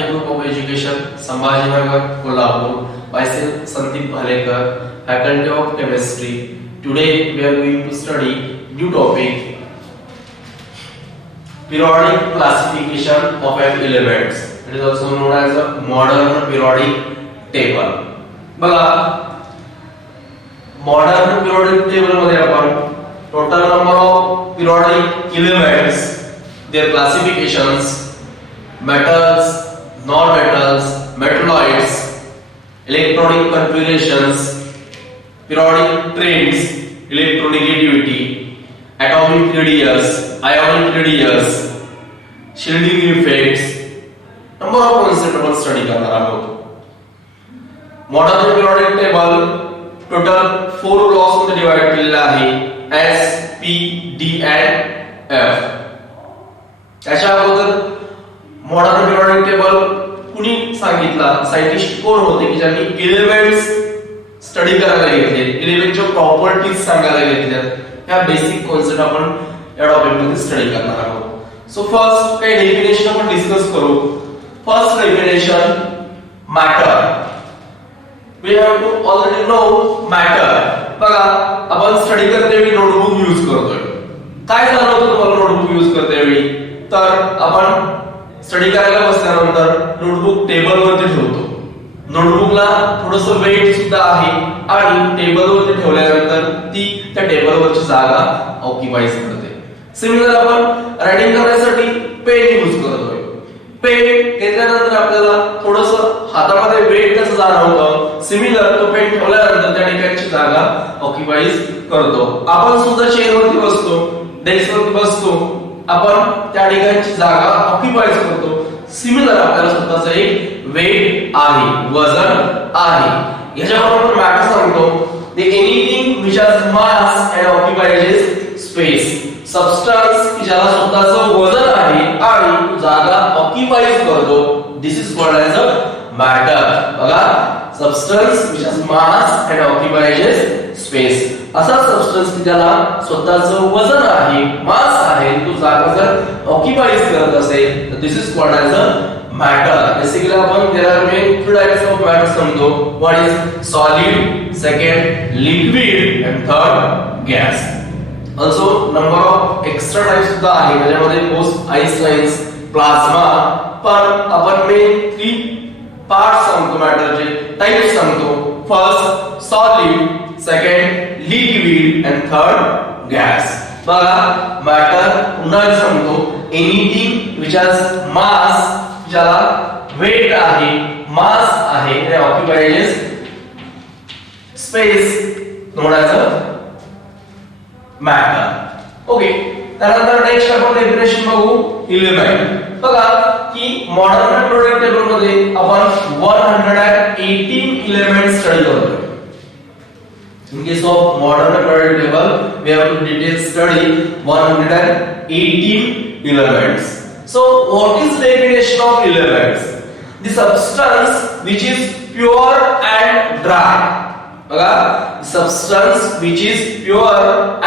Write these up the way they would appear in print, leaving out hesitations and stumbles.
Bharatiya Group of Education, Sambhajinagar, Kolhapur, myself Sandeep Bhalekar, Faculty of Chemistry. Today we are going to study new topic, periodic classification of elements. It is also known as a modern periodic table. बघा modern periodic table मध्ये आपण total number of periodic elements, their classifications, metals, non-metals, metalloids, electronic configurations, periodic trends, electronegativity, atomic radius, ionic radius, shielding effects, number of concepts आपण study करणार आहोत. Modern periodic table total 4 blocks मध्ये divide केलेला आहे, S, P, D and F. त्याच्या अगोदर modern periodic table कुणी सांगितला? सायंटिस्ट कोण होते की ज्यांनी एलिमेंट्स स्टडी करायला घेतले, एलिमेंटच्या प्रॉपर्टीज सांगायला घेतल्या. ह्या बेसिक कॉन्सेप्ट आपण या टॉपिक मध्ये स्टडी करणार आहोत. सो फर्स्ट काही डेफिनेशन आपण डिस्कस करू. First definition, matter. We have to already know matter. बघा आपण स्टडी करतेवेळी नोटबुक यूज करतोय. काय झालं होतं तुम्हाला नोटबुक यूज करतेवेळी? तर आपण स्टडी करायला बसल्यानंतर नोटबुक टेबल वरती ठेवतो. नोटबुकला थोडंसं वेट सुद्धा आहे आणि टेबल वरती ठेवल्यानंतर ती त्या टेबलवरची जागा ऑक्युपाईज करते. सिमिलर आपण रायटिंग करण्यासाठी पेन यूज करतोय. पेन घेतल्यानंतर आपल्याला थोडंसं हातामध्ये वेट कसं जाणवतं, सिमिलर तो पेन ठेवल्यानंतर त्या ठिकाणची जागा ऑक्युपाईज करतो. आपण सुद्धा चेअरवरती बसतो, डेस्कवरती बसतो, आपण त्या ठिकाणची जागा ऑक्युपाईज करतो. सिमिलर आपल्याला स्वतःचं एक वेट आहे, वजन आहे. याच्याबरोबर मॅटर सांगतो, the anything which has mass and occupies space. Substance की ज्याला स्वतःचं वजन आहे आणि जागा ऑक्युपाईज करतो, this is called as a matter. बघा, substance which has mass and occupies space. असा सबस्टन्स की ज्याला स्वतःचं वजन आहे, मास आहे, तो जागा जर ऑक्युपाईज करत असेल तर this is called as a matter. Basically आपण there are main 3 types of matter समजतो. One is solid, second liquid and third gas. Also number of extra types सुद्धा आहे, त्याच्यामध्ये पोस्ट आइसलाइन्स, प्लाझ्मा. पण आपण मेन 3 पार्ट्स सांगतो, मॅटरचे टाइप्स सांगतो. First solid, second liquid and third gas. बघा matter पुन्हा सांगतो, एनीथिंग which has mass, ज्याला वेट आहे, मास आहे, ते occupies space, known as a matter. Okay, त्यानंतर नेक्स्ट आपण डेफिनेशन बघू, एलिमेंट. बघा की मॉडर्न पिरियडिक टेबल मध्ये आपण 118 एलिमेंट्स स्टडी करतोय. In case of modern periodic table, we have to detail study 118 elements. So, what is definition of elements? The substance which is pure and dry. बघा, substance which is pure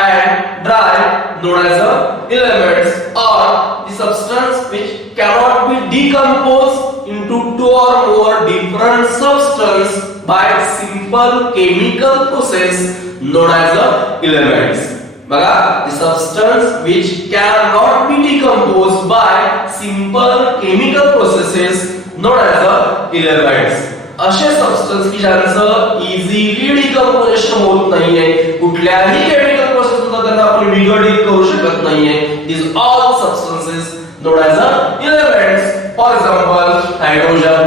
and dry known as the elements, or the substance which cannot be decomposed into 2 or more different substance by simple chemical process known as the elements. बघा, the substance which cannot be decomposed by simple chemical processes known as the elements. असे substance की ज्यांचं easily decomposition होत नाहीये, कुठल्याही chemical process मध्ये त्यांना आपण विघटित करू शकत नाहीये, these all substances known as the elements. For example hydrogen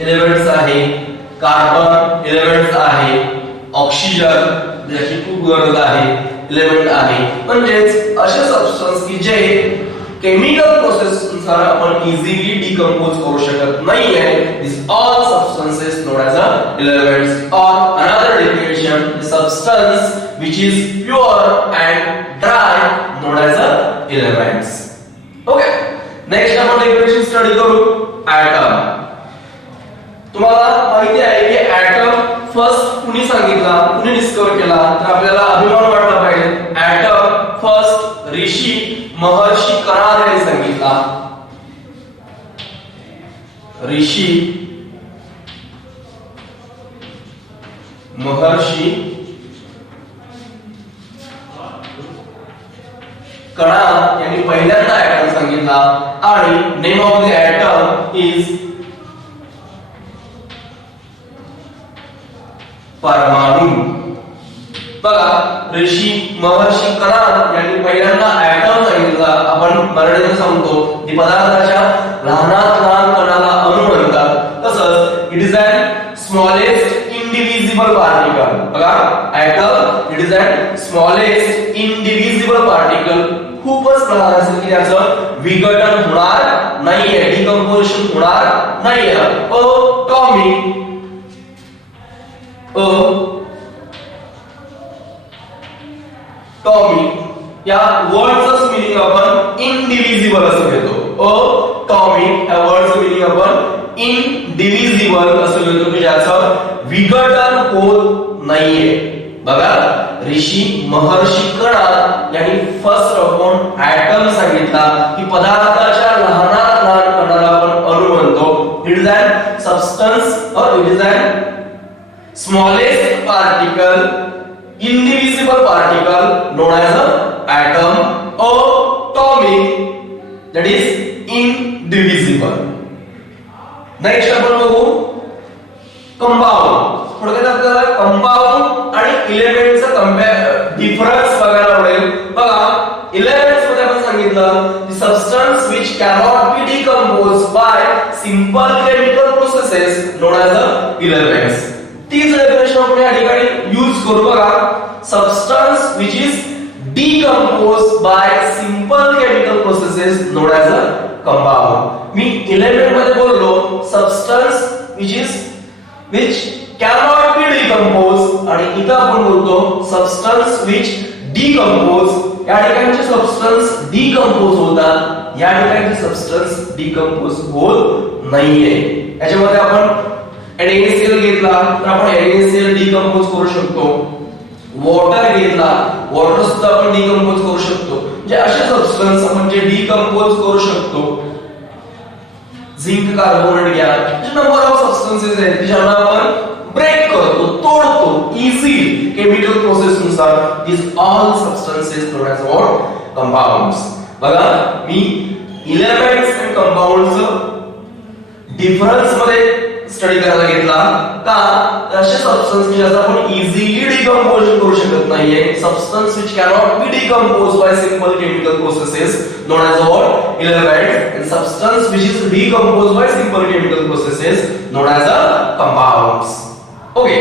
elements आहे, कार्बन एलिमेंट्स आहे, ऑक्सिजन ज्याची खूप गरज आहे एलिमेंट आहे. म्हणजेच असे सबस्टन्स की जे केमिकल प्रोसेस नुसार आपण इझिली डिकम्पोज करू शकत नाहीये, this all substances known as elements. Or another definition, the substance which is pure and dry known as elements. Okay, next आपण डेफिनेशन स्टडी करू, ॲटम. तुम्हाला माहिती आहे की ॲटम फर्स्ट कुणी सांगितला, कुणी डिस्कवर केला, तर आपल्याला अभिमान वाटला पाहिजे. ॲटम फर्स्ट ऋषी महर्षी कणाद यांनी सांगितला. ऋषी कणा यांनी पहिल्यांदा ऍटम सांगितला आणि name of the atom is परमाणु. बघा ऋषी महर्षी कणा यांनी पहिल्यांदा ऍटम सांगितला. आपण मराठीत सांगतो की पदार्थाच्या लहानात लहान कणाला अणु म्हणतात. तसंच it is an smallest indivisible particle. बघा atom it is an smallest indivisible particle. खूपच लहान असेल की त्याचं विघटन होणार नाहीये, डिकंपोजिशन होणार नाहीये. अटॉमिक टॉमिक या वर्डचं मीनिंग आपण इनडिव्हिजिबल असं घेतो. अटॉमिक या वर्डचं मीनिंग आपण इनडिव्हिजिबल असं घेतो की ज्याचं विघटन होत नाहीये. बघा ऋषी महर्षी कणा यांनी फर्स्ट अपॉन ऍटम सांगितला की पदार्थाच्या लहानात लहान कणाला आपण अणु म्हणतो. It is an substance or it is an smallest particle, indivisible particle known as an atom, atomic, that is indivisible. Next आपण बघू कंपाऊंड. थोडक्यात आपल्याला कंपाऊंड आणि इलेमेंटचा डिफरन्स बघायला मिळेल. बघा इलेमेंट्स मध्ये आपण सांगितलं की substance which cannot be decomposed by simple chemical processes known as the elements. तीच डेफिनेशन आपण या ठिकाणी यूज करू. बघा substance which is decomposed by simple chemical processes known as a compound. Me element मध्ये बोललो substance which cannot be decomposed आणि इथं आपण बोलतो सबस्टन्स which decompose. या ठिकाणचे सबस्टन्स डिकंपोज होतात, या ठिकाणचे सबस्टन्स डिकंपोज होत नाहीये. याच्यामध्ये आपण NaCl घेतला तर आपण NaCl डिकंपोज करू शकतो. वॉटर घेतला वॉटर सुद्धा आपण डिकंपोज करू शकतो. म्हणजे असे सबस्टन्स आपण जे डिकंपोज करू शकतो. झिंक कार्बोनेट घ्या, जे नंबर ऑफ सबस्टन्सेस आहेत ज्यांना आपण ब्रेक करतो, तोडतो इझिली केमिकल प्रोसेस नुसार. these all substances known as what compounds. बघा मी एलिमेंट्स आणि कंपाऊंड्स डिफरन्स मध्ये स्टडी करायला घेतला का असे सबस्टन्स ज्याचा आपण इझिली डिकंपोजिशन करू शकत नाहीये. Substance which cannot be decomposed by simple chemical processes known as what elements, and substance which is decomposed by simple chemical processes known as compounds. Okay,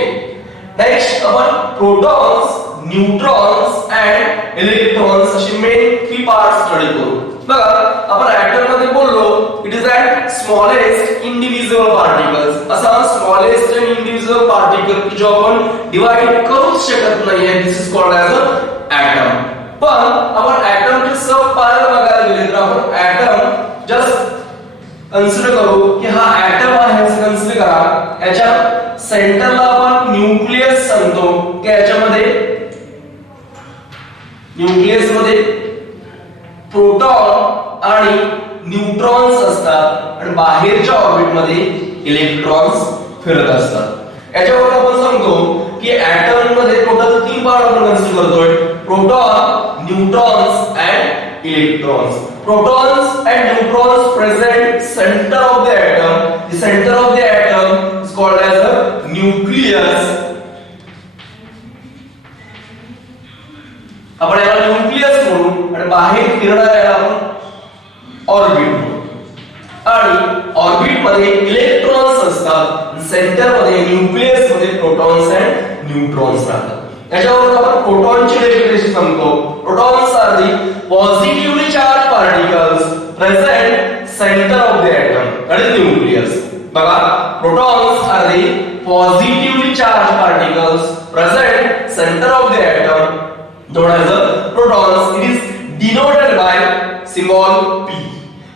next आपण protons, neutrons and electrons असे main 3 part study करू. बघा आपण atom मध्ये बोललो it is an smallest individual particles. असा smallest and individual particle जो आपण डिवाइड करूच शकत नाहीये. This is called as a atom. पण आपण ऍटमचे सब पार्ट बघायला गेले तर आपण ऍटम जस्ट कन्सिडर करू की हा ऍटम आहे असं कन्सिडर करा. याच्या सेंटरला आपण न्यूक्लियस सांगतो की याच्यामध्ये न्यूक्लियस मध्ये प्रोटॉन आणि न्यूट्रॉन्स असतात आणि बाहेरच्या ऑर्बिट मध्ये इलेक्ट्रॉन्स फिरत असतात. याच्यावर आपण सांगतो की ऍटम मध्ये टोटल 3 पार्ट आपण कन्सिडर करतोय. Proton, neutrons and electrons. Protons and neutrons present centre of the atom. The centre of the atom is called as a nucleus. आपण याला न्यूक्लियस म्हणू आणि बाहेर फिरणाऱ्याला आपण ऑर्बिट म्हणू. आणि ऑर्बिट मध्ये इलेक्ट्रॉन्स असतात, सेंटर मध्ये न्यूक्लियस मध्ये प्रोटॉन्स अँड न्यूट्रॉन्स राहतात. याच्यावर आपण प्रोटॉनची डेफिनेशन सांगतो. Protons are the positively charge particles present centre of the atom आणि न्यूक्लियस. बघा protons are the positively charge particles present centre of the atom known as protons. It is denoted by symbol P.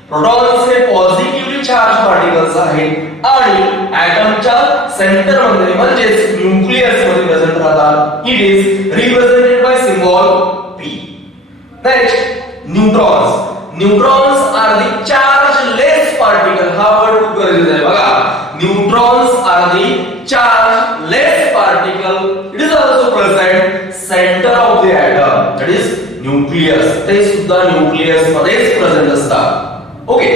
Protons हे positively charge particles आहेत आणि ऍटमच्या centre मध्ये म्हणजे nucleus मध्ये present राहतात. It is represented by symbol P. Next neutrons. Neutrons are the chargeless particle. हा word खूप गरजेचा आहे. बघा neutrons are the chargeless particle. It is also present center of the atom, that is nucleus. ते सुद्धा nucleus मध्येच present असतात. Okay,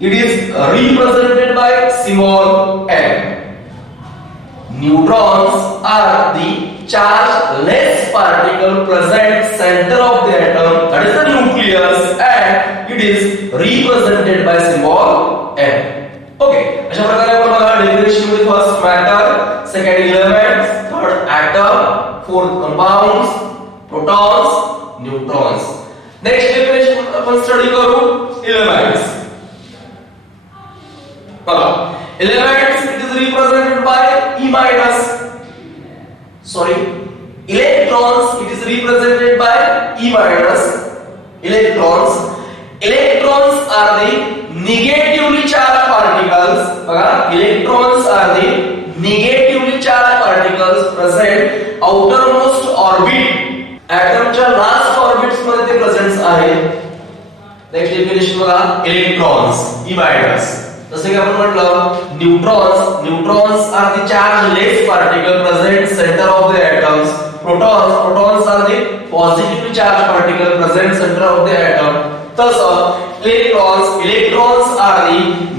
it is represented by symbol m. Neutrons are the chargeless particle present center of the atom, that is the nucleus, and it is represented by symbol m. Okay, अशा प्रकारे आपण बघा definition मध्ये first matter, second elements, third atom, fourth compounds, protons, neutrons. Next definition आपण study करू elements. बघा elements it is represented by E minus, sorry, electrons it is represented by E minus. Electrons are the negatively charged particles. बघा, electrons are the negatively charged particles present outermost orbit, atom च्या last orbits मध्ये ते present आहेत. Next definition बघा electrons E minus. जसे की आपण म्हटलं neutrons are the chargeless particle present centre of the atoms. Protons are the positively charge particle present centre of the atom. तसं electrons are the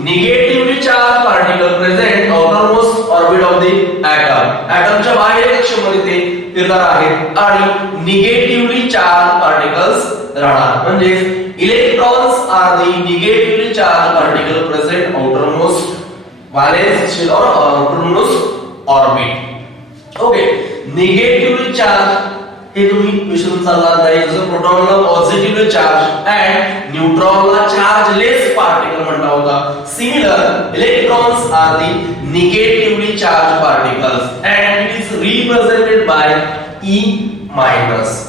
negatively charge particle present outermost orbit of the atom. एटमच्या बाहेर कक्षेमध्ये ते फिरणार आहेत आणि negatively charge particles राहणार. म्हणजे electrons are the negatively charged particle present outermost valence shell or outermost orbit. Okay, negatively charged हे तुम्ही विसरून चालणार नाही. जसं प्रोटॉनला पॉझिटिव्हली चार्ज and न्यूट्रॉनला चार्जलेस पार्टिकल म्हटला होता. Similar electrons are the negatively charged particles and it is represented by E minus.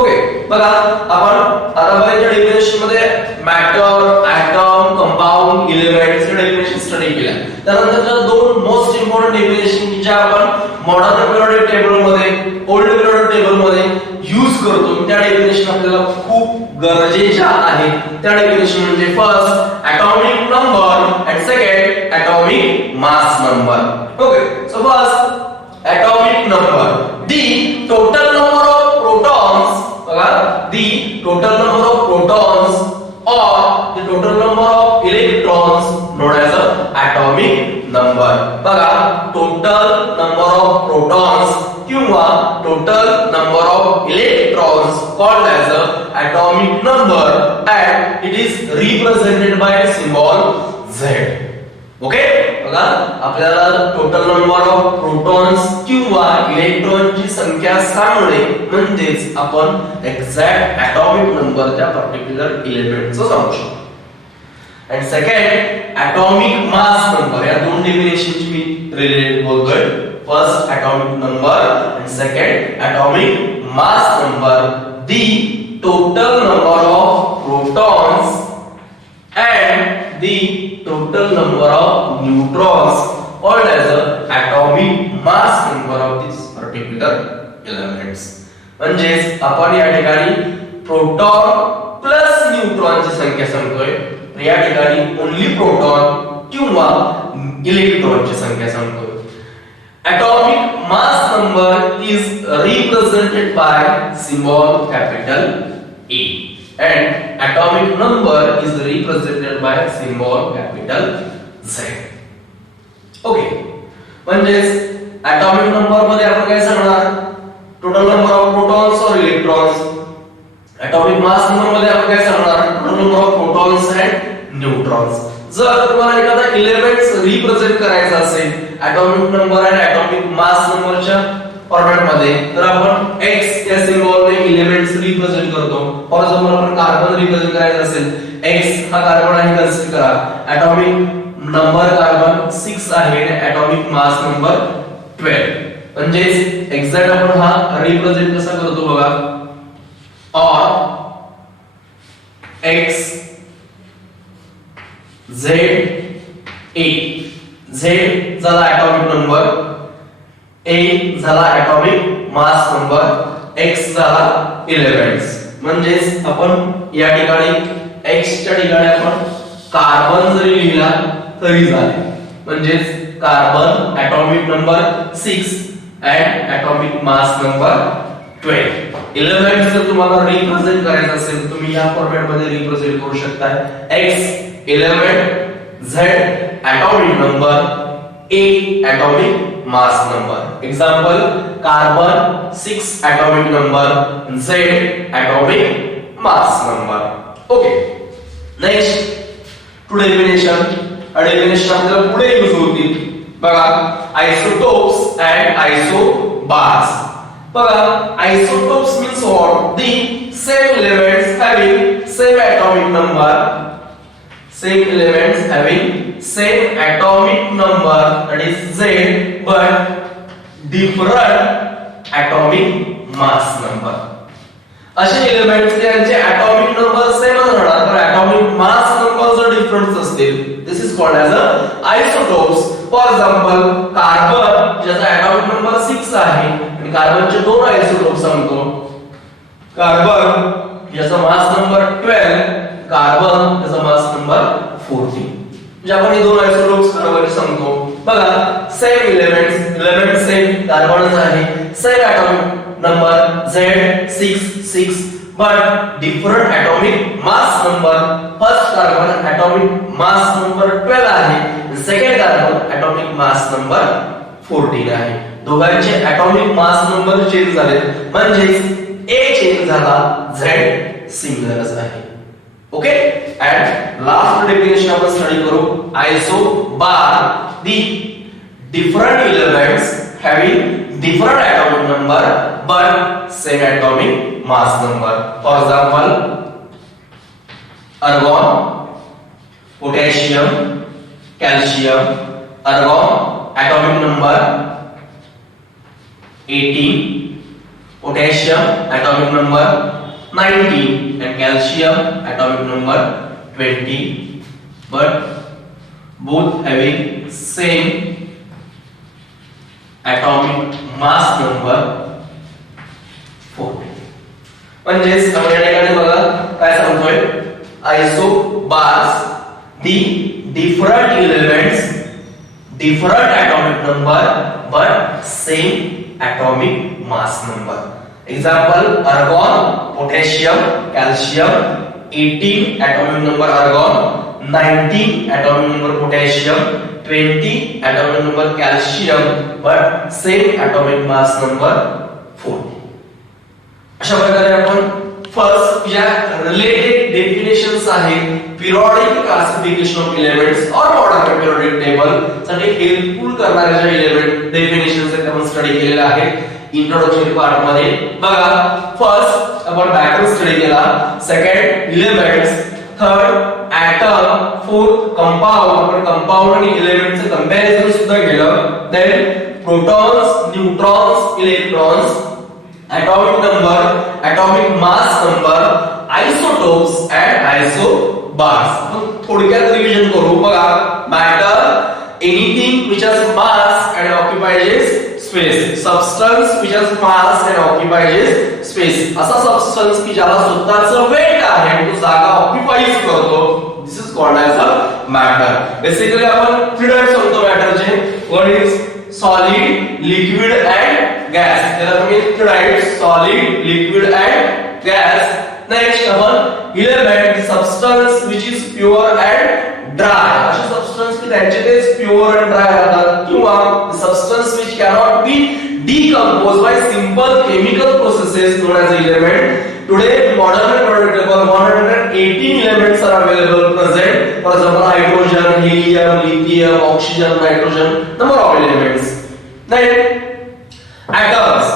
Okay, बघा आपण आता बघायच्या डेफिनेशन मध्ये मॅटर, एटम, कंपाउंड, एलिमेंट्स हे डेफिनेशन स्टडी केल्या. त्यानंतरच्या दोन मोस्ट इम्पॉर्टंट डेफिनेशन की ज्या आपण मॉडर्न पिरियोडिक टेबल मध्ये, ओल्ड पिरियोडिक टेबल मध्ये यूज करतो, त्या डेफिनेशन आपल्याला खूप गरजेच्या आहेत. त्या डेफिनेशन म्हणजे first atomic number and second atomic mass number. Okay, so first atomic number, the total number of protons, the total number of protons or the total number of electrons known as a atomic number. बघा, total number of protons किंवा total number of electrons called as a atomic number and it is represented by symbol Z. Okay, बघा आपल्याला total number of protons किंवा इलेक्ट्रॉनची संख्या सांगणे म्हणजेच आपण एक्झॅक्ट ॲटॉमिक नंबर त्या पर्टिक्युलर एलिमेंटचा सांगू शकतो. आणि सेकंड ॲटॉमिक मास नंबर, या दोन डेफिनेशनची मी रिलेटेड बोलतोय. फर्स्ट ॲटॉमिक नंबर आणि second atomic mass number, the total number of protons and the total number of neutrons called as the atomic mass number of this particular elements. म्हणजेच आपण या ठिकाणी proton plus न्यूट्रॉनची संख्या सांगतोय. या ठिकाणी ओन्ली प्रोटॉन किंवा इलेक्ट्रॉनची संख्या सांगतोय. atomic mass number is represented by symbol capital A and atomic number is represented by symbol capital Z. Okay, म्हणजेच atomic number मध्ये आपण काय सांगणार? टोटल नंबर ऑफ प्रोटॉन्स और इलेक्ट्रॉन्स. atomic mass number मध्ये आपण काय सांगणार? Total number of protons and neutrons. जर तुम्हाला एखादा एलिमेंट्स रिप्रेझेंट करायचा असेल atomic number आणि atomic mass numberच्या फॉर्मॅट मध्ये, तर आपण x या सिम्बॉलने एलिमेंट्स रिप्रेझेंट करतो. फॉर एक्झाम्पल आपण कार्बन रिप्रेझेंट करायचं असेल, x हा कार्बन आहे कन्सिडर करा. ॲटॉमिक नंबर कार्बन 6 आहे आणि ॲटॉमिक मास नंबर 12. म्हणजेच एक्झॅक्ट आपण हा रिप्रेझेंट कसा करतो बघा. और x z a, z झाला ॲटॉमिक नंबर, A झाला ॲटॉमिक मास नंबर, X झाला एलिमेंट्स. म्हणजेच आपण या ठिकाणी X च्या ठिकाणी आपण कार्बन जरी लिहिला तरी झाले. म्हणजेच carbon atomic number 6 and atomic mass number 12. Element जर तुम्हाला रिप्रेझेंट करायचं असेल तुम्ही या फॉर्मॅट मध्ये रिप्रेझेंट करू शकता. x element, z atomic number, a atomic mass number. Example carbon 6 atomic number, z atomic mass number. Okay. Next to definition. Definition आपल्याला पुढे यूज होतील. बघा isotopes and isobars. बघा isotopes means what? The same elements having same atomic number, same elements having same atomic number, that is Z, but different atomic mass number. असे elements ज्यांचे atomic number same राहणार तर atomic mass number जर different असतील, this is called as a isotopes. For example carbon ज्याचा atomic number 6 आहे आणि कार्बनचे दोन आयसोटोप सांगतो. कार्बन ज्याचा मास नंबर 12, कार्बन ज्याचा मास नंबर 14. म्हणजे आपण हे दोन आयसोटोप्स बरोबर सांगतो. बघा सेम एलिमेंट सेम कार्बनच आहे, same atomic number Z6 but different atomic mass number. First carbon atomic mass number 12 आहे, second carbon atomic mass number 14 आहे. दोघांचे atomic mass number चेंज झाले म्हणजे A चेंज झाला, Z सिंगलच आहे. ओके. and last definition आपण study करू. isobar, the different elements having different atomic number but same atomic mass number. For example argon, potassium, calcium. Argon atomic number 18, potassium atomic number 19 and calcium atomic number 20 but both having same atomic mass number 4. म्हणजेच आपण या ठिकाणी बघा काय सांगतोय. isobars, the different elements, different atomic number but same atomic mass number. Example argon, potassium, calcium. 18 atomic number argon, 19 atomic number potassium, 20 atomic number calcium but same atomic mass number 4. अशा प्रकारे आपण फर्स्ट या related definitions आहेत periodic classification of elements और modern periodic table साठी helpful करणारे जे element definitions आहेत आपण स्टडी केलेले आहेत इंट्रोडक्शन पार्ट मध्ये. बघा फर्स्ट आपण पॅटर्न स्टडी केला, second elements, third atom, fourth compound, आपण कंपाउंड आणि एलिमेंटचे कंपॅरिझन सुद्धा केलं. Then protons, neutrons, electrons, atomic number, atomic mass number, isotopes and isobars. थोडक्यात रिव्हिजन करू. बघा matter, anything which has mass and occupies space. Substance which has mass and occupies space. असा substance की ज्याला स्वतःचं वेट आहे तो जागा ऑक्युपाईज करतो. This is called as a matter. Basically आपण थ्री टाइप्स म्हणतो मॅटरचे. One is solid, liquid and gas. There are three types: solid, liquid and gas. Next आपण element, the substance which is pure and dry. असे substance की त्यांचे तेच pure and dry राहतात किंवा the substance which cannot be decomposed by simple chemical processes known as element. Today modern periodic table 118 elements are available present. For example hydrogen, helium, lithium, oxygen, nitrogen, number of elements. Then atoms.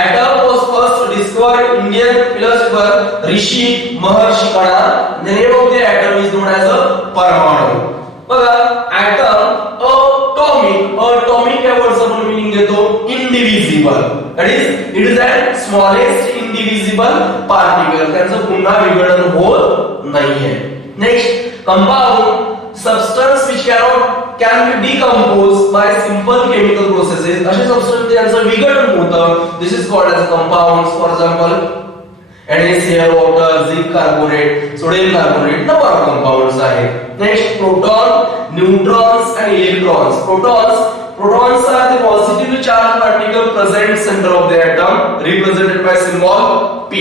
Atom was first discovered Indian philosopher Rishi Maharshi Kana. The name of the atom is known as a परमाणु. बघा atom atomic या वर्डचा आपण meaning देतो indivisible. That is it is the smallest indivisible particle. त्यांचं पुन्हा विघटन होत नाहीये. Next compound, substance which can be decomposed by simple chemical processes. असे सबस्टन्स ज्यांचं विघटन होतं, this is called as compounds. For example NaCl, water, zinc carbonate, sodium carbonate, number of compounds आहेत. Next proton, neutrons and electrons. Protons are the positively charged particle present center of the atom, represented by symbol P.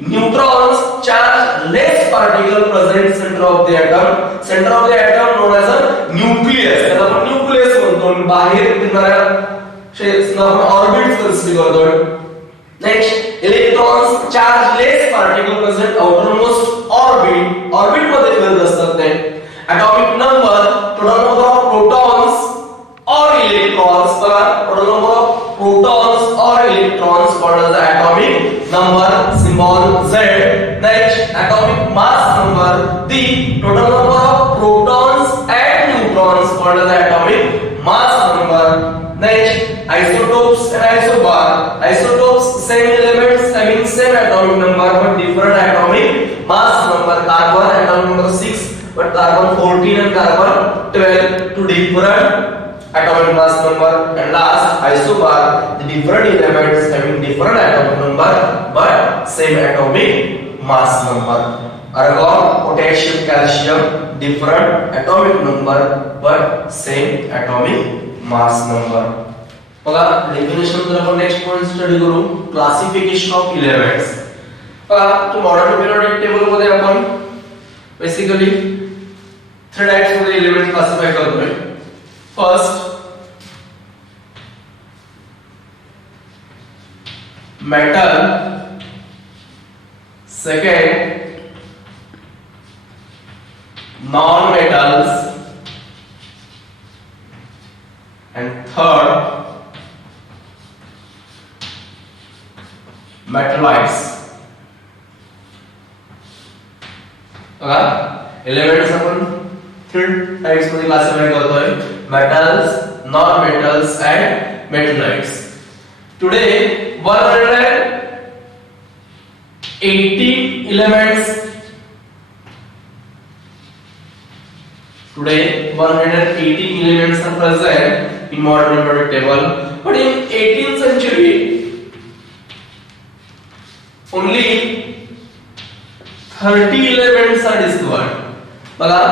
Neutrons charge less particle present center of the atom. Center of the atom known as a nucleus. त्याला आपण nucleus म्हणतो. बाहेर फिरणाऱ्या क्षेत्राला आपण orbit consider करतो. Next, electrons charge less particle present outermost orbit. Orbit मध्ये फिरत असतात ते. Atomic number, total number of protons or electrons, total number of protons or electrons called as the atomic number, symbol Z. Next, atomic mass number, the total number of protons and neutrons called as the atomic mass number. Next, isotopes and isobar. Isotopes, same elements having same atomic number but different atomic mass number. Carbon atomic number 6 but carbon 14 and carbon 12 to different atomic mass number. And last, isobar, the different elements having different atomic number but same atomic mass number. Argon, potassium, calcium, different atomic number but same atomic mass number. बघा definition तर आपण next point study करू, classification of elements. बघा तो modern periodic table मध्ये आपण basically 3 types मध्ये element classify करतोय. First metal, second non metals and third metalloids. बघा एलिमेंट्स आपण 3 टाइप्स मध्ये क्लासिफाय करतोय, metals, non metals and metalloids. Today 118 elements are present in modern periodic table, but in 18th century only 30 elements are discovered. बघा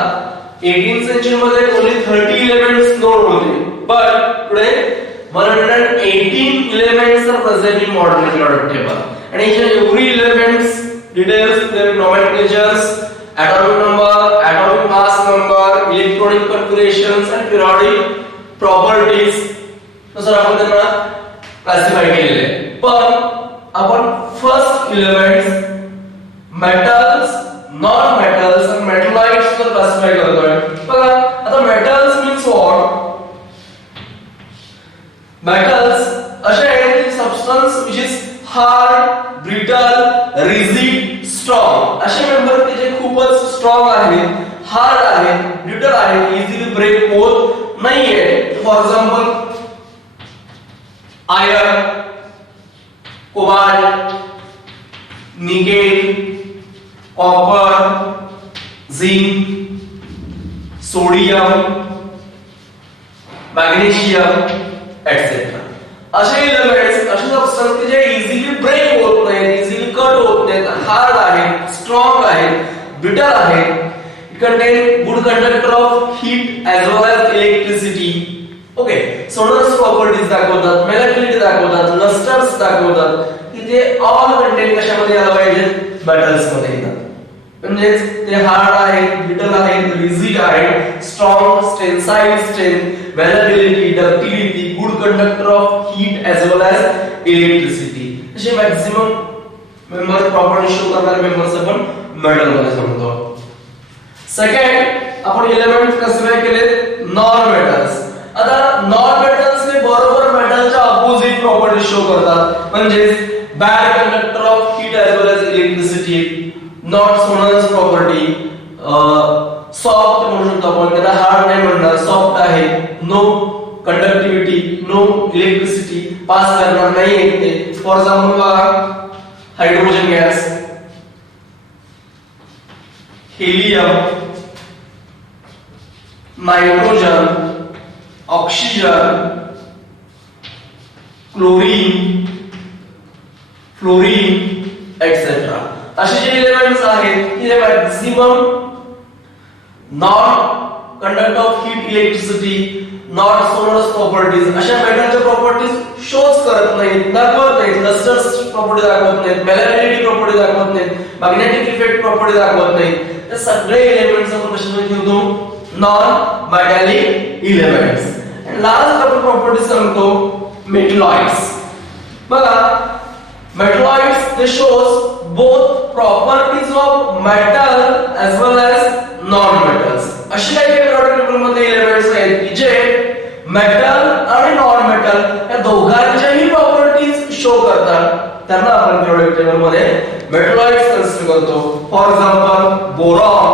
18th century मध्ये only 30 elements known होते, but today 118 elements are present in modern periodic table, and each and every elements details their nomenclatures, atomic number, atomic mass number, electronic configurations and periodic properties. नुसार आपण त्यांना classify केलेले. पण आपण first elements metals, non metals आणि metalloids वर classify करतोय. बघा आता मेटल्स मीन्स व्हॉट? मेटल्स असे आहेत substance which is hard, brittle, rigid, strong. असे मेंबर की जे खूपच स्ट्रॉंग आहेत, हार्ड आहेत, ब्रिटल आहेत, इझिली ब्रेक होत नाहीये. For example iron, cobalt, nickel, copper, zinc, sodium, magnesium etcetera. असे एलिमेंट्स, असे सबस्टन्स की जे इझिली ब्रेक होत नाहीत, इझिली कट होत नाहीत, हार्ड आहेत, स्ट्रॉंग आहेत, ब्रिटल आहेत. contain good conductor of heat as well as electricity. Okay, sonorous properties दाखवतात, malleability दाखवतात, lusters दाखवतात. इथे all contain कशामध्ये आलं पाहिजे? metals मध्ये येतात. म्हणजे ते हार्ड आहेत, ब्रिटल आहेत, रिजिड आहेत, strong, tensile strength, malleability, ductility, good conductor of heat as well as electricity. असे मॅक्सिमम मेंबर प्रॉपर्टी शो करणारे मेंबर्स आपण मेटल मध्ये समजतो. सेकंड आपण एलिमेंट्स क्लासिफाय केले नॉन मेटल्स. आता नॉन मेटल्स ने बरोबर मेटलच्या अपोजिट प्रॉपर्टी शो करतात, म्हणजे bad conductor of heat as well as electricity, not sonorous property, soft म्हणू शकतो आपण, त्याला हार्ड नाही म्हणणार, सॉफ्ट आहे, no conductivity, no electricity, pass करणार नाही येते. For example hydrogen gas, helium, nitrogen, oxygen, chlorine, fluorine, etc. असे जे एलिमेंट्स आहेत की जे maximum non conduct of heat electricity, not sonorous properties अशा मेटलच्या प्रॉपर्टीज शोज करत नाहीत, दाखवत नाहीत, लस्टर्स प्रॉपर्टी दाखवत नाहीत, मॅलेबिलिटी प्रॉपर्टी दाखवत नाहीत, मॅग्नेटिक इफेक्ट प्रॉपर्टी दाखवत नाहीत. ते सगळे एलिमेंट्स आपण कशामध्ये ठेवतो? Non metallic elements. आणि लास्ट आपण प्रॉपर्टीज सांगतो मेटलॉइड्स. बघा metalloids they shows both properties of metal as well as non metals. अशी काही periodic table मध्ये एलिमेंट्स आहेत की जे मेटल आणि नॉन मेटल या दोघांच्याही प्रॉपर्टीज शो करतात. त्यांना आपण periodic table मध्ये मेटलॉइड्स कन्सिडर करतो. For example boron,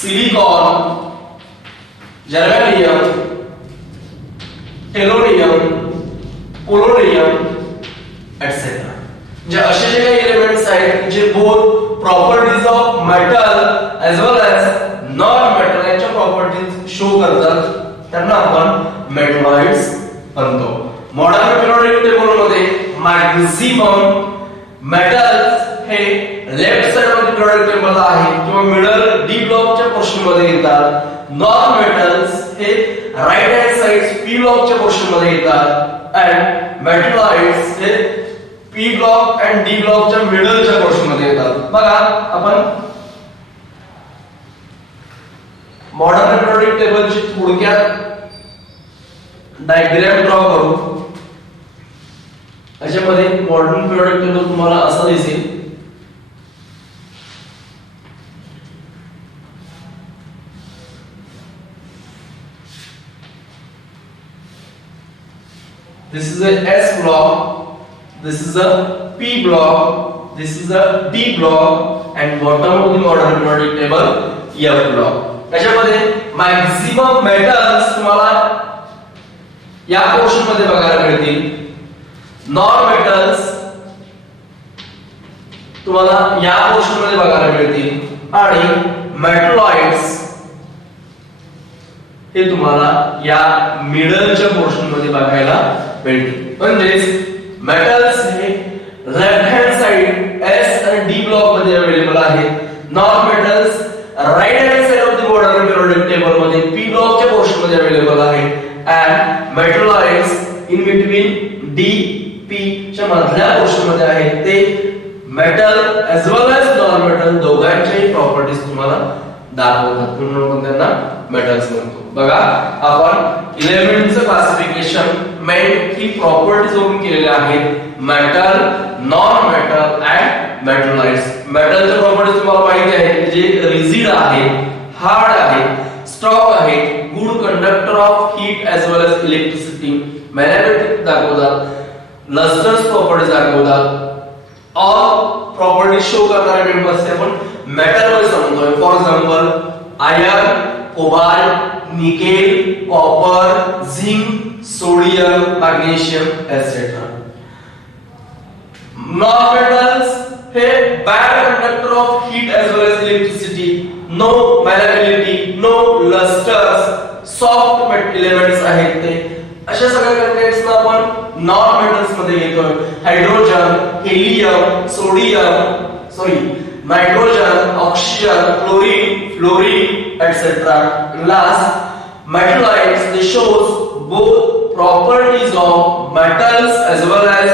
silicon, germanium, tellurium, polonium etcetera. जे असे जे काही एलिमेंट्स आहेत जे both properties of metal as well as non metal यांच्या प्रॉपर्टीज शो करतात, त्यांना आपण मेटलॉइड्स म्हणतो. मॉडर्न पिरियोडिक टेबल मध्ये मॅक्झिमम मेटल्स हे लेफ्ट साइड मध्ये पिरियोडिक टेबल आहे किंवा मिडल डी ब्लॉकच्या पोर्शन मध्ये येतात. नॉन मेटल्स हे राइट हँड साइड पी ब्लॉकच्या पोर्शन मध्ये येतात अँड मेटलॉइड्स हे पी ब्लॉक अँड डी ब्लॉकच्या मिडलच्या पोर्शन मध्ये येतात. बघा आपण मॉडर्न पिरियोडिक टेबलची थोडक्यात डायग्राम ड्रॉ करू. याच्यामध्ये मॉडर्न पिरियोडिक टेबल तुम्हाला असं दिसेल. This is a S block, this is a P block, this is a D block and bottom of the modern periodic table F block. त्याच्यामध्ये maximum metals तुम्हाला या portion मध्ये बघायला मिळतील. नॉन मेटल्स तुम्हाला या पोर्शन मध्ये बघायला मिळतील आणि मेटलॉइड्स हे तुम्हाला या मिडलच्या पोर्शन मध्ये बघायला मिळतील. म्हणजेच मेटल्स हे लेफ्ट हँड साइड एस आणि डी ब्लॉक मध्ये अवेलेबल आहेत. Non metals right hand side of the modern periodic table मध्ये पी ब्लॉकच्या पोर्शन मध्ये अवेलेबल आहेत and metalloids in between D P च्या मधल्या पोर्शन मध्ये आहेत. ते metal as well as non metal दोघांच्याही प्रॉपर्टीज तुम्हाला दाखवतात, म्हणून आपण त्यांना मेटल्स म्हणतो. बघा आपण एलिमेंटचं क्लासिफिकेशन मेन की प्रॉपर्टीज वरून केलेले आहेत. Metal, non metal and metalloids. मेटलच्या प्रॉपर्टीज तुम्हाला माहिती आहे जे रिजिड आहे, हार्ड आहे, स्ट्रॉंग आहे, good conductor of heat as well as electricity, magnetic दाखवतात, लस्टर्स प्रॉपर्टीज दाखवतात. ऑल प्रॉपर्टीज शो करणारे मेंबर्स आपण मेटल मध्ये समजतोय. For example iron, cobalt, nickel, copper, zinc, sodium, magnesium etcetera. Non metals हे bad conductor of heat as well as electricity, no malleability, no lustres, soft elements आहेत ते. अशा सगळ्या contents ना आपण नॉन मेटल्स मध्ये घेतोय. Hydrogen, helium, nitrogen, oxygen, chlorine, fluorine etcetera. Last, metalloids they shows both properties of metals as well as